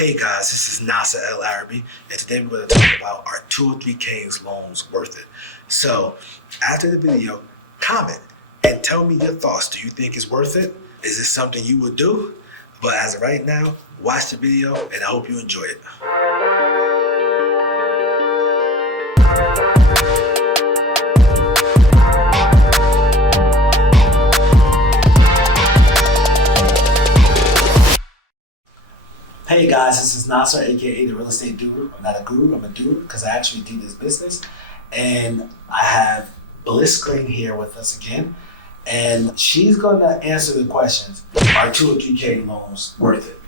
Hey guys, this is Nasar El-arabi, and today we're going to talk about are 203K's loans worth it? So, after the video, comment and tell me your thoughts. Do you think it's worth it? Is it something you would do? But as of right now, watch the video and I hope you enjoy it. Hey guys, this is Nasar, aka the RealEstate Doru. I'm not a guru, I'm a doer because I actually do this business. And I have Bliss Kling here with us again. And she's going to answer the questions, are 203K loans worth it?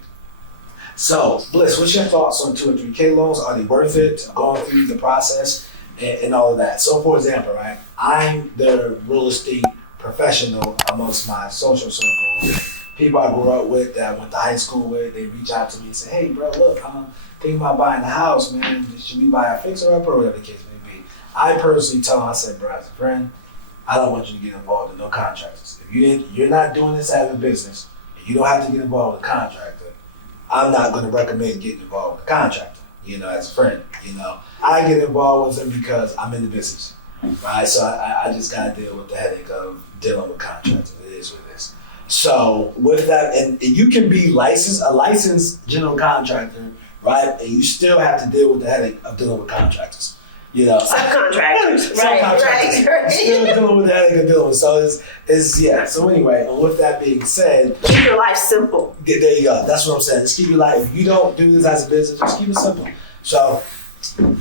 So, Bliss, what's your thoughts on 203K loans? Are they worth it? Going through the process and all of that. So, for example, right, I'm the real estate professional amongst my social circle. People I grew up with, that I went to high school with, they reach out to me and say, hey bro, look, I'm thinking about buying a house, man. Should we buy a fixer-upper or whatever the case may be? I personally tell them, I said, bro, as a friend, I don't want you to get involved in no contractors. If you're not doing this as a business, and you don't have to get involved with a contractor, I'm not going to recommend getting involved with a contractor, as a friend, I get involved with them because I'm in the business, right? So I just got to deal with the headache of dealing with contractors. It is what it is. So with that, and you can be a licensed general contractor, right? And you still have to deal with the headache of dealing with contractors. Subcontractors, right. Still dealing with the headache of dealing with. So So anyway, and with that being said, keep your life simple. There you go. That's what I'm saying. Just keep your life. If you don't do this as a business, just keep it simple. So,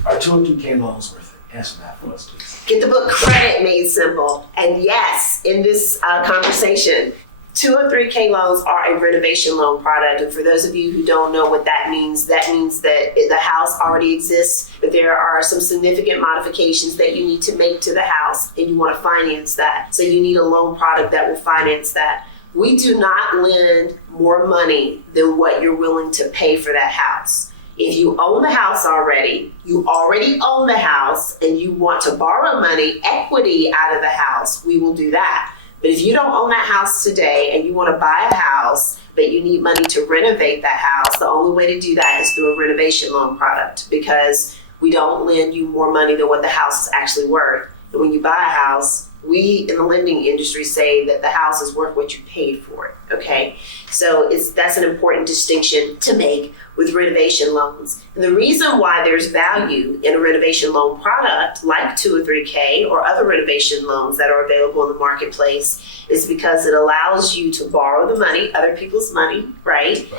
are 203K loans worth it? Answer that for us, please. Get the book Credit Made Simple. And yes, in this conversation, 203K loans are a renovation loan product. And for those of you who don't know what that means that the house already exists, but there are some significant modifications that you need to make to the house and you want to finance that. So you need a loan product that will finance that. We do not lend more money than what you're willing to pay for that house. If you own the house already, you already own the house, and you want to borrow money, equity out of the house, we will do that. But if you don't own that house today and you want to buy a house, but you need money to renovate that house, the only way to do that is through a renovation loan product, because we don't lend you more money than what the house is actually worth. And when you buy a house, we in the lending industry say that the house is worth what you paid for it, okay? So that's an important distinction to make with renovation loans. And the reason why there's value in a renovation loan product like 203K or other renovation loans that are available in the marketplace is because it allows you to borrow the money, other people's money, right?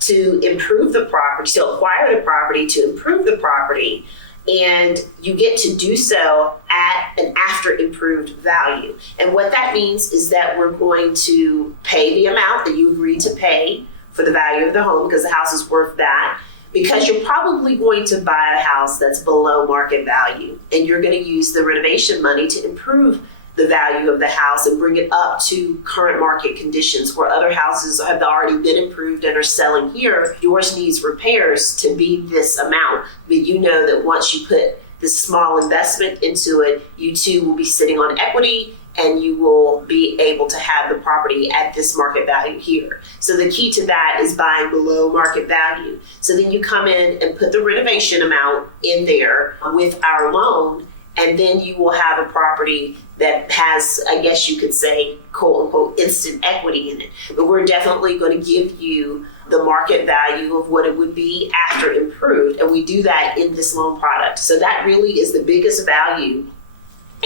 To improve the property, to acquire the property, to improve the property. And you get to do so at an after improved value. And what that means is that we're going to pay the amount that you agreed to pay for the value of the home, because the house is worth that, because you're probably going to buy a house that's below market value, and you're going to use the renovation money to improve the value of the house and bring it up to current market conditions, where other houses have already been improved and are selling here. Yours needs repairs to be this amount, but you know that once you put this small investment into it, you too will be sitting on equity and you will be able to have the property at this market value here. So the key to that is buying below market value. So then you come in and put the renovation amount in there with our loan, and then you will have a property that has, I guess you could say, quote unquote, instant equity in it. But we're definitely going to give you the market value of what it would be after improved. And we do that in this loan product. So that really is the biggest value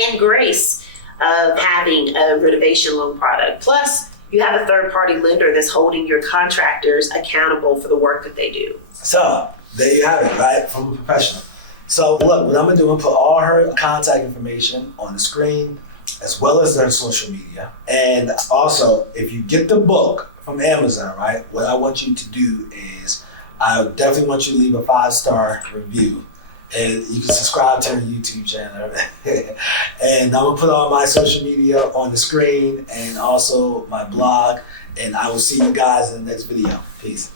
and grace of having a renovation loan product. Plus, you have a third-party lender that's holding your contractors accountable for the work that they do. So, there you have it, right? From a professional. So look, what I'm gonna do, I'm gonna put all her contact information on the screen, as well as their social media. And also, if you get the book from Amazon, right, what I want you to do is, I definitely want you to leave a 5-star review. And you can subscribe to her YouTube channel. And I'm gonna put all my social media on the screen and also my blog. And I will see you guys in the next video. Peace.